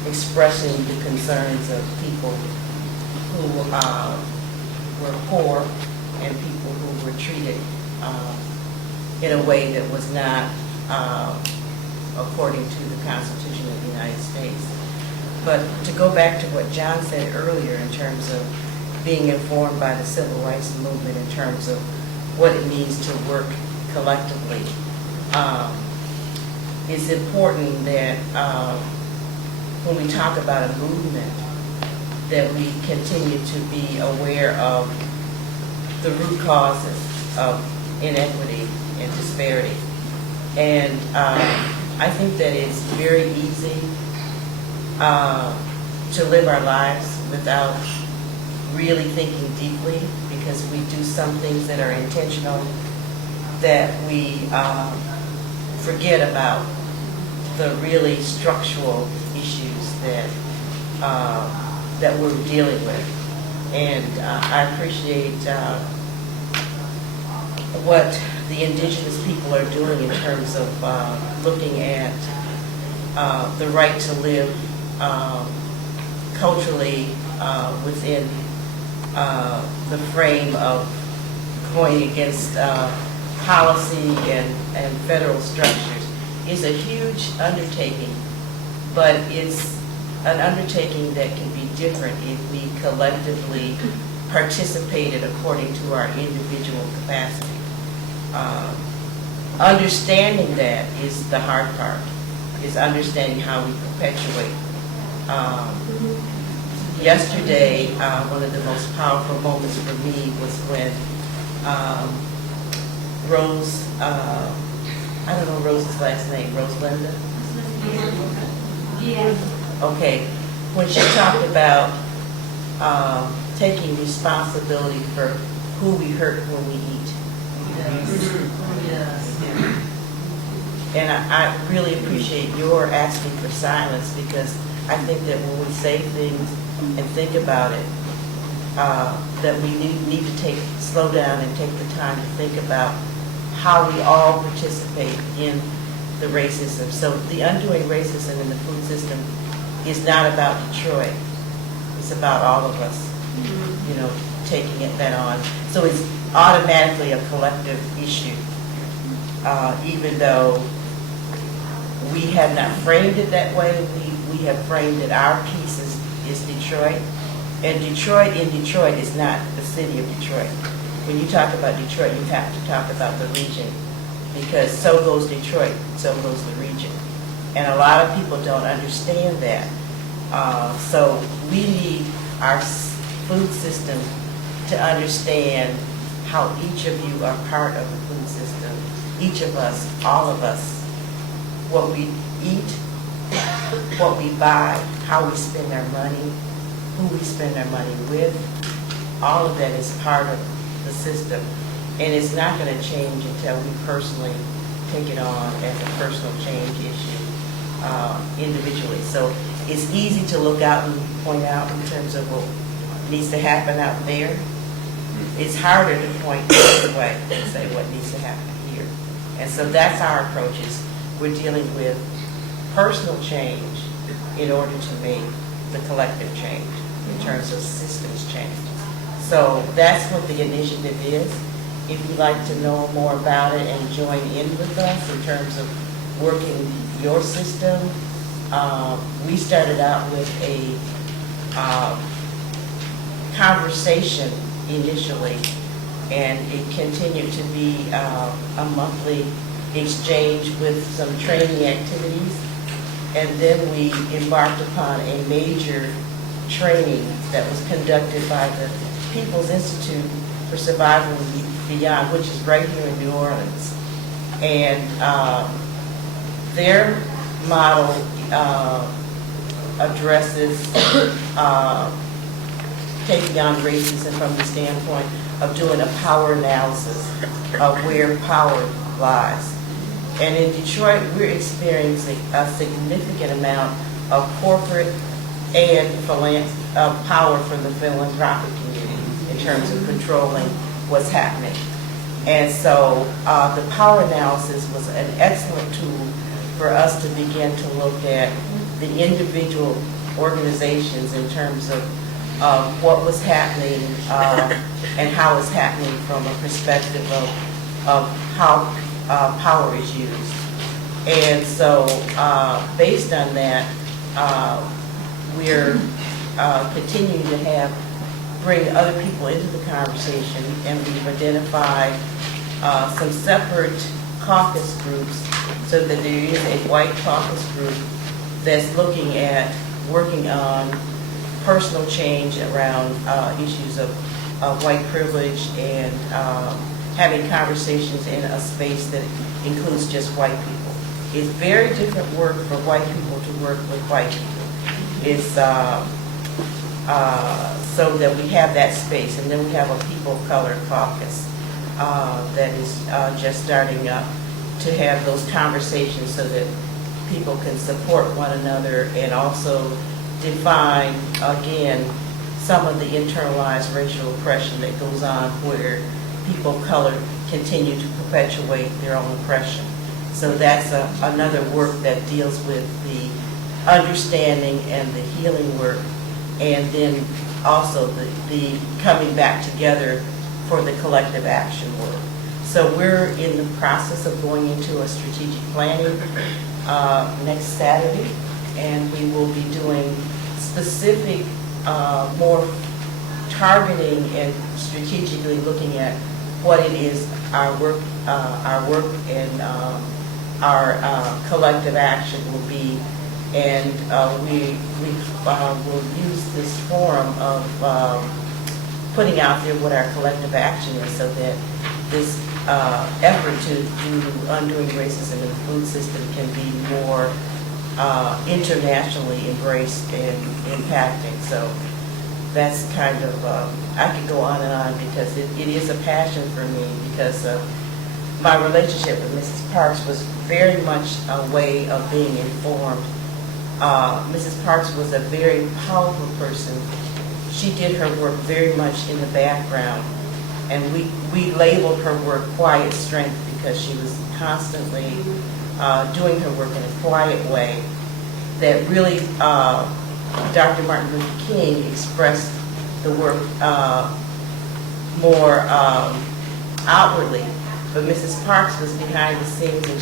expressing the concerns of people who were poor and people who were treated in a way that was not according to the Constitution of the United States. But to go back to what John said earlier in terms of being informed by the civil rights movement in terms of what it means to work collectively, it's important that when we talk about a movement, that we continue to be aware of the root causes of inequity and disparity. And I think that it's very easy to live our lives without really thinking deeply, because we do some things that are intentional that we forget about the really structural issues that we're dealing with. And I appreciate what the indigenous people are doing in terms of looking at the right to live culturally within the frame of going against policy and federal structures is a huge undertaking, but it's an undertaking that can be different if we collectively participated according to our individual capacity. Understanding that is the hard part, is understanding how we perpetuate. Yesterday, one of the most powerful moments for me was when Rose, I don't know Rose's last name, Rose Linda? Yeah. Okay, when she talked about taking responsibility for who we hurt when we eat. And I really appreciate your asking for silence, because I think that when we say things and think about it, that we need to slow down and take the time to think about how we all participate in the racism. So the undoing racism in the food system is not about Detroit. It's about all of us, you know, taking that on. So it's automatically a collective issue, even though we have not framed it that way. We have framed it, our piece is Detroit. And Detroit is not the city of Detroit. When you talk about Detroit, you have to talk about the region, because so goes Detroit, so goes the region. And a lot of people don't understand that. So we need our food system to understand how each of you are part of the food system. Each of us, all of us, what we eat, what we buy, how we spend our money, who we spend our money with, all of that is part of the system. And it's not going to change until we personally take it on as a personal change issue individually. So it's easy to look out and point out in terms of what needs to happen out there. It's harder to point this way and say what needs to happen here. And so that's our approach, is we're dealing with personal change in order to make the collective change in terms of systems change. So that's what the initiative is. If you'd like to know more about it and join in with us in terms of working your system, we started out with a conversation initially, and it continued to be a monthly exchange with some training activities. And then we embarked upon a major training that was conducted by the People's Institute for Survival and Beyond, which is right here in New Orleans. And their model addresses taking on racism from the standpoint of doing a power analysis of where power lies. And in Detroit, we're experiencing a significant amount of corporate and power from the philanthropic community in terms of controlling what's happening. And so the power analysis was an excellent tool for us to begin to look at the individual organizations in terms of what was happening and how it's happening from a perspective of how power is used. And so based on that, we're continuing to bring other people into the conversation, and we've identified some separate caucus groups, so that there is a white caucus group that's looking at working on personal change around issues of white privilege and having conversations in a space that includes just white people. It's very different work for white people to work with white people. It's so that we have that space, and then we have a people of color caucus that is just starting up to have those conversations so that people can support one another and also define, again, some of the internalized racial oppression that goes on where people of color continue to perpetuate their own oppression. So that's another work that deals with the understanding and the healing work, and then also the coming back together for the collective action work. So we're in the process of going into a strategic planning next Saturday, and we will be doing specific, more targeting and strategically looking at what it is our work and our collective action will be. And we will use this forum of putting out there what our collective action is, so that this effort to do undoing racism in the food system can be more internationally embraced and impacting. So that's kind of, I could go on and on because it is a passion for me, because my relationship with Mrs. Parks was very much a way of being informed. Mrs. Parks was a very powerful person. She did her work very much in the background, and we labeled her work quiet strength because she was constantly doing her work in a quiet way that really Dr. Martin Luther King expressed the work more outwardly, but Mrs. Parks was behind the scenes, and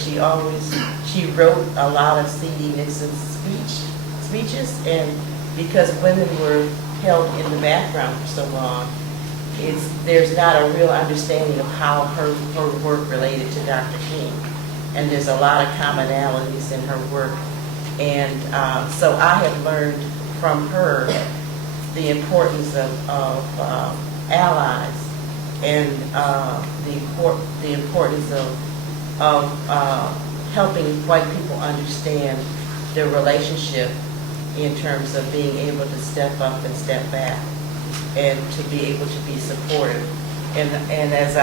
she wrote a lot of C.D. Nixon's speeches, and because women were held in the background for so long, there's not a real understanding of how her work related to Dr. King, and there's a lot of commonalities in her work, and so I have learned from her the importance of allies and the importance of helping white people understand their relationship in terms of being able to step up and step back and to be able to be supportive. And as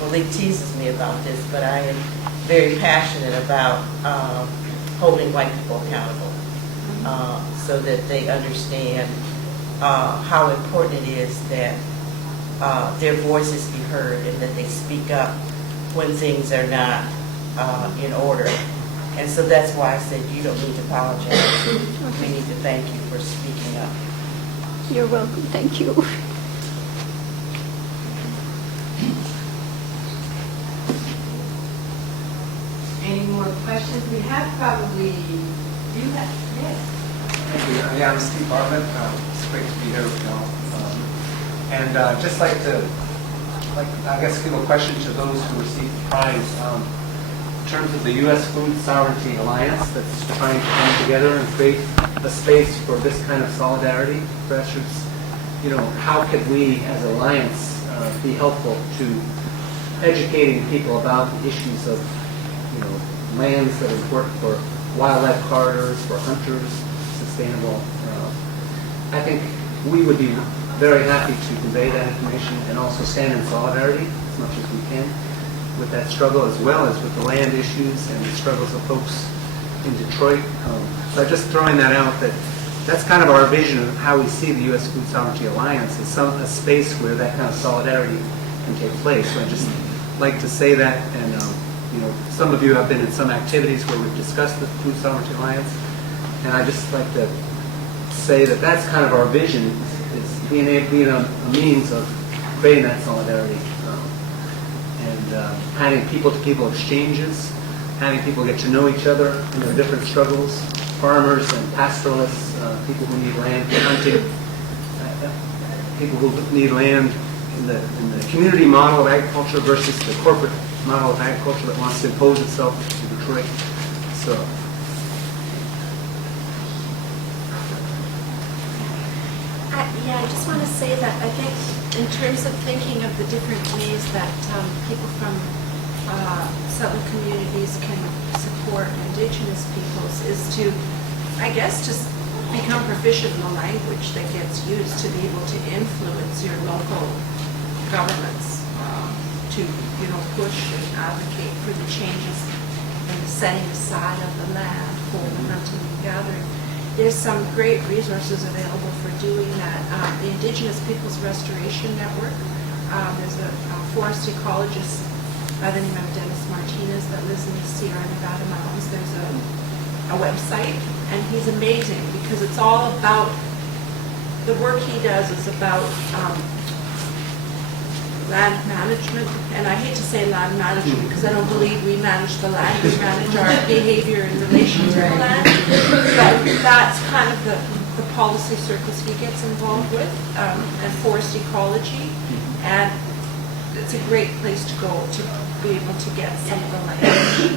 Malik teases me about this, but I am very passionate about holding white people accountable so that they understand how important it is that their voices be heard and that they speak up when things are not in order. And so that's why I said you don't need to apologize. We need to thank you for speaking up. You're welcome. Thank you. Any more questions? We have probably, do you have, yes. Thank you. Yeah, I'm Steve Bartlett. It's great to be here with you all. And just like to, I guess, give a question to those who received the prize. In terms of the U.S. Food Sovereignty Alliance that's trying to come together and create a space for this kind of solidarity, grassroots, how could we as Alliance be helpful to educating people about the issues of, lands that are important for wildlife corridors, for hunters, sustainable. I think we would be very happy to convey that information and also stand in solidarity as much as we can with that struggle, as well as with the land issues and the struggles of folks in Detroit. So just throwing that out, that's kind of our vision of how we see the U.S. Food Sovereignty Alliance as a space where that kind of solidarity can take place. So I just like to say that, and some of you have been in some activities where we've discussed the Food Sovereignty Alliance, and I just like to say that that's kind of our vision, is being a means of creating that solidarity. Having people-to-people exchanges, having people get to know each other in their different struggles, farmers and pastoralists, people who need land for hunting, people who need land in the community model of agriculture versus the corporate model of agriculture that wants to impose itself in Detroit. So. I just want to say that I think in terms of thinking of the different ways that people from southern communities can support indigenous peoples is to, I guess, just become proficient in the language that gets used to be able to influence your local governments to, push and advocate for the changes and the setting aside of the land for the hunting and gathering. There's some great resources available for doing that. The Indigenous Peoples Restoration Network, there's a forest ecologist by the name of Dennis Martinez that lives in the Sierra Nevada mountains. There's a website, and he's amazing because it's all about, the work he does is about land management, and I hate to say land management because I don't believe we manage the land, we manage our behavior in relation to the land, but that's kind of the policy circles he gets involved with, and forest ecology, and it's a great place to go to be able to get some of the language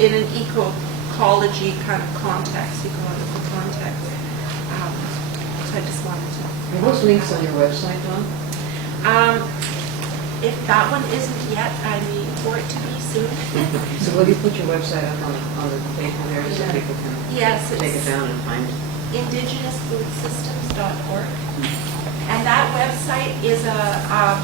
in an ecology kind of context, ecological context. So I just wanted to. And what's links on your website, Dawn? If that one isn't yet, I mean for it to be soon. So will you put your website up on the table there so people can Yes, take it it's down and find it? IndigenousFoodSystems.org. And that website is a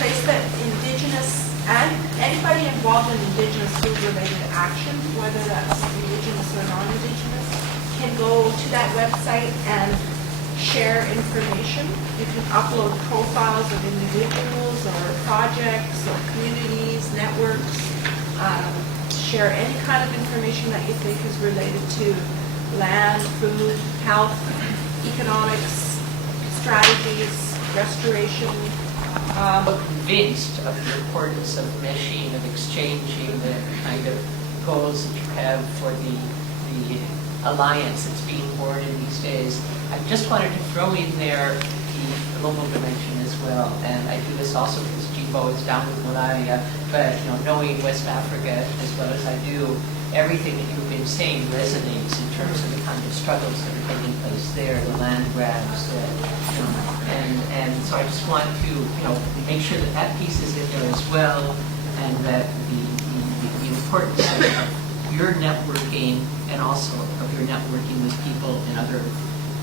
place that Indigenous and anybody involved in Indigenous food-related action, whether that's Indigenous or non-Indigenous, can go to that website and share information. You can upload profiles of individuals or projects or communities, networks, share any kind of information that you think is related to land, food, health, economics, strategies, restoration. Convinced of the importance of meshing, of exchanging the kind of goals that you have for the alliance that's being born in these days. I just wanted to throw in there the global dimension as well, and I do this also because Djibo is down with malaria, but knowing West Africa as well as I do, everything that you've been saying resonates in terms of the kind of struggles that are taking place there, the land grabs, and so I just want to make sure that that piece is in there as well, and that the importance of your networking and also of your networking with people in other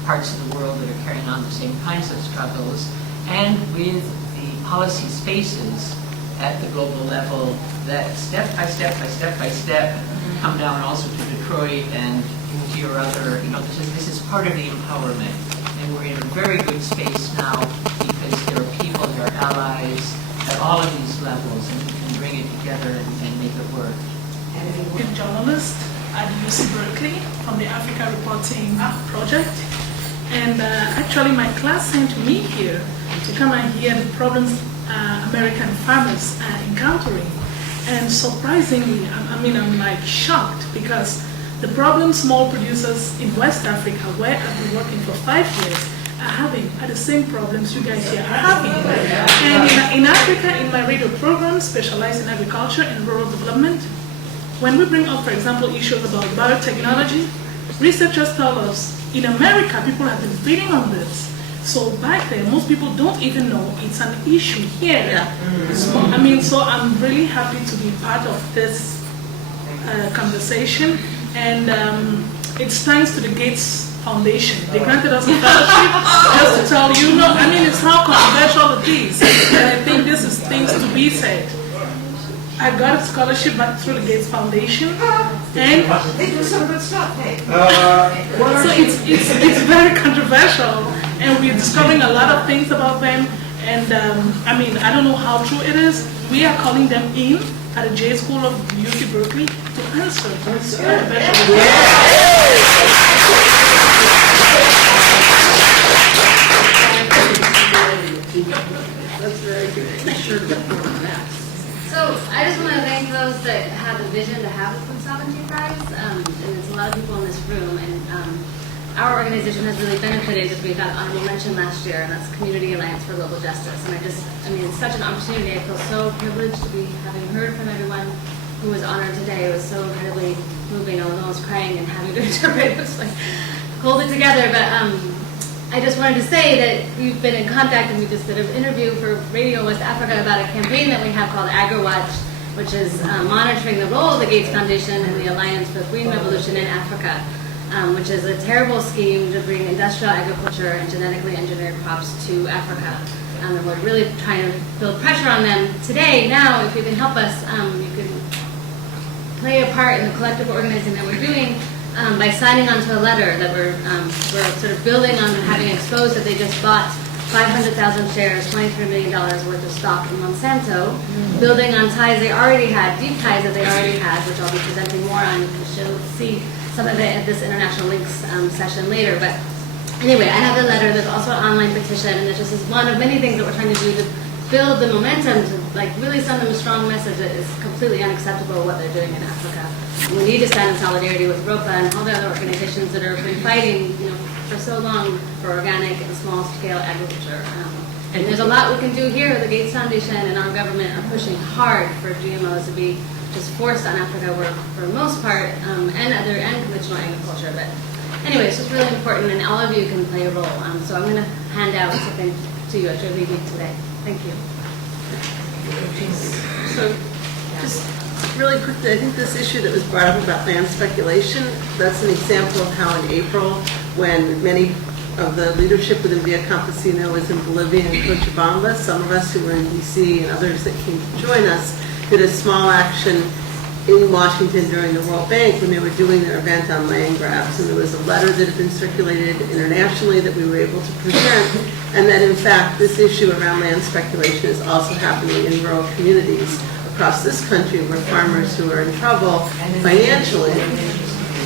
parts of the world that are carrying on the same kinds of struggles, and with the policy spaces at the global level that step by step come down also to Detroit and to your other, this is part of the empowerment. And we're in a very good space now because there are people, there are allies at all of these levels, and we can bring it together and make it work. I'm a journalist at UC Berkeley from the Africa Reporting Project. And actually my class sent me here to come and hear the problems American farmers are encountering. And surprisingly, I'm like shocked because the problems small producers in West Africa, where I've been working for 5 years, are having are the same problems you guys here are having. And in Africa, in my radio program, specialized in agriculture and rural development, when we bring up, for example, issues about biotechnology, researchers tell us in America, people have been feeding on this. So back there, most people don't even know it's an issue here. Yeah. So I'm really happy to be part of this conversation. And it's thanks to the Gates Foundation. They granted us a fellowship just to tell you, it's how controversial it is. And I think this is things to be said. I got a scholarship back through the Gates Foundation, and they do some good stuff. Hey. So it's very controversial, and we're discovering a lot of things about them. And I don't know how true it is. We are calling them in at the J School of UC Berkeley to answer those controversial. That's very good. Sure. So I just want to thank those that have the vision to have the Food Sovereignty Prize. And there's a lot of people in this room. And our organization has really benefited because we got honorable mention last year, and that's Community Alliance for Global Justice. And it's such an opportunity. I feel so privileged to be having heard from everyone who was honored today. It was so incredibly moving. I was almost crying and having to interpret. It was like, hold it together. But I just wanted to say that we've been in contact, and we just did an interview for Radio West Africa about a campaign that we have called AgriWatch, which is monitoring the role of the Gates Foundation and the Alliance for the Green Revolution in Africa, which is a terrible scheme to bring industrial agriculture and genetically engineered crops to Africa. And we're really trying to build pressure on them today. Now, if you can help us, you can play a part in the collective organizing that we're doing. By signing onto a letter that we're sort of building on having exposed that they just bought 500,000 shares, $23 million worth of stock in Monsanto, building on ties they already had, deep ties that they already had, which I'll be presenting more on. You can see some of it at this International Links session later. But anyway, I have a letter. There's also an online petition, and this just is one of many things that we're trying to do to build the momentum to really send them a strong message that it's completely unacceptable what they're doing in Africa. We need to stand in solidarity with ROPPA and all the other organizations that have been fighting, for so long for organic and small-scale agriculture. And there's a lot we can do here. The Gates Foundation and our government are pushing hard for GMOs to be just forced on Africa, where for the most part, and conventional agriculture. But anyway, it's just really important, and all of you can play a role. So I'm going to hand out something to you as you're leaving today. Thank you. So, just really quickly, I think this issue that was brought up about land speculation, that's an example of how in April, when many of the leadership within Via Campesina was in Bolivia and Cochabamba, some of us who were in DC and others that came to join us did a small action in Washington during the World Bank when they were doing their event on land grabs. And there was a letter that had been circulated internationally that we were able to present, and that in fact this issue around land speculation is also happening in rural communities across this country where farmers who are in trouble financially and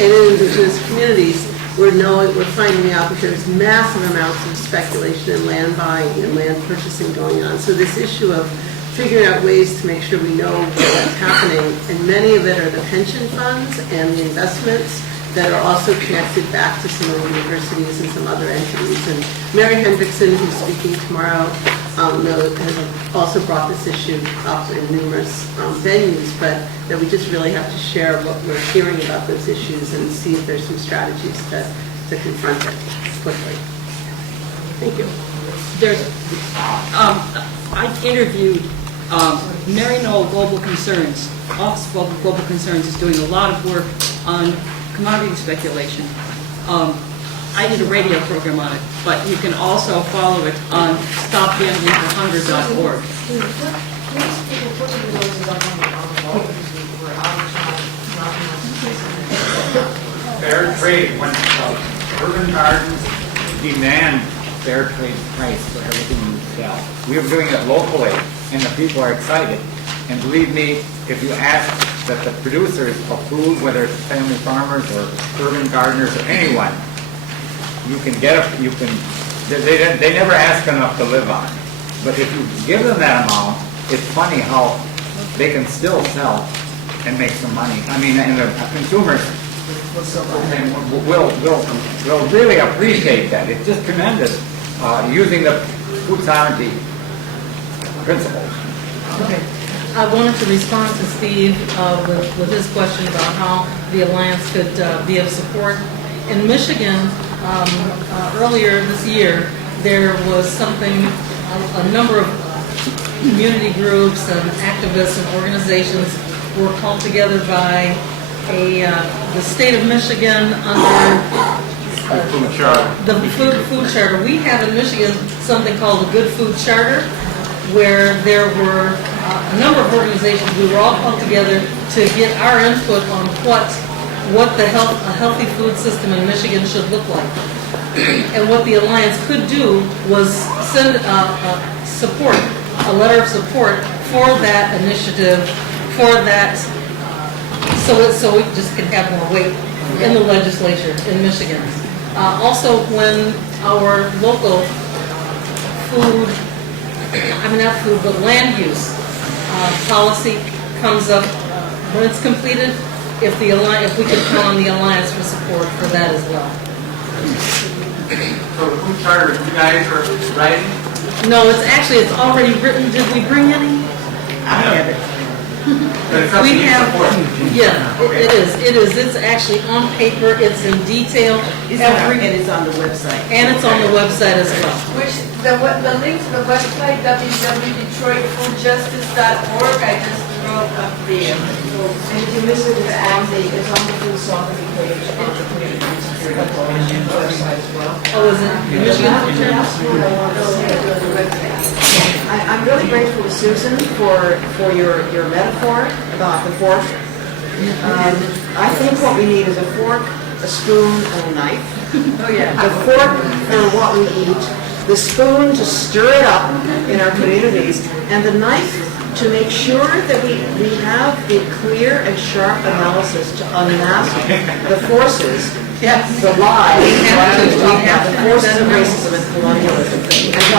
in indigenous communities we're finding out that there's massive amounts of speculation in land buying and land purchasing going on. So this issue of figuring out ways to make sure we know what's happening, and many of it are the pension funds and the investments that are also connected back to some of the universities and some other entities. And Mary Hendrickson, who's speaking tomorrow, has also brought this issue up in numerous venues, but that we just really have to share what we're hearing about those issues and see if there's some strategies to confront it quickly. Thank you. I interviewed Mary Knoll Global Concerns. Office of Global Concerns is doing a lot of work on commodity speculation. I did a radio program on it, but you can also follow it on stopgambling4hunger.org. Fair trade, when urban gardens demand fair trade price for everything you sell. We are doing it locally, and the people are excited. And believe me, if you ask that the producers of food, whether it's family farmers or urban gardeners or anyone, you can get they never ask enough to live on. But if you give them that amount, it's funny how they can still sell and make some money. I mean, and the consumers will really appreciate that. It's just tremendous using the food sovereignty principles. Okay. I wanted to respond to Steve with his question about how the Alliance could be of support. In Michigan, earlier this year, there was something, a number of community groups and activists and organizations were called together by the state of Michigan under the food charter. We have in Michigan something called the Good Food Charter, where there were a number of organizations. We were all called together to get our input on what a healthy food system in Michigan should look like. And what the Alliance could do was send support, a letter of support for that initiative, for that, so we just can have more weight in the legislature in Michigan. Also, when our local but land use policy comes up, when it's completed, if we can count on the Alliance for support for that as well. So the food charter, you guys are writing? No, it's already written. Did we bring any? I have it. We have, yeah, it is. It's actually on paper. It's in detail. And it's on the website. And it's on the website as well. Which, the link to the website, www.detroitfoodjustice.org, I just wrote up there. And if you miss it, it's on the Food Sovereignty page on the Community Food Security Coalition website as well. Oh, is it Michigan? I'm really grateful to Susan for your metaphor about the fork. I think what we need is a fork, a spoon, and a knife. Oh, yeah. The fork for what we eat, the spoon to stir it up in our communities, and the knife to make sure that we have the clear and sharp analysis to unmask the forces, the lies, the forces of racism and colonialism. And so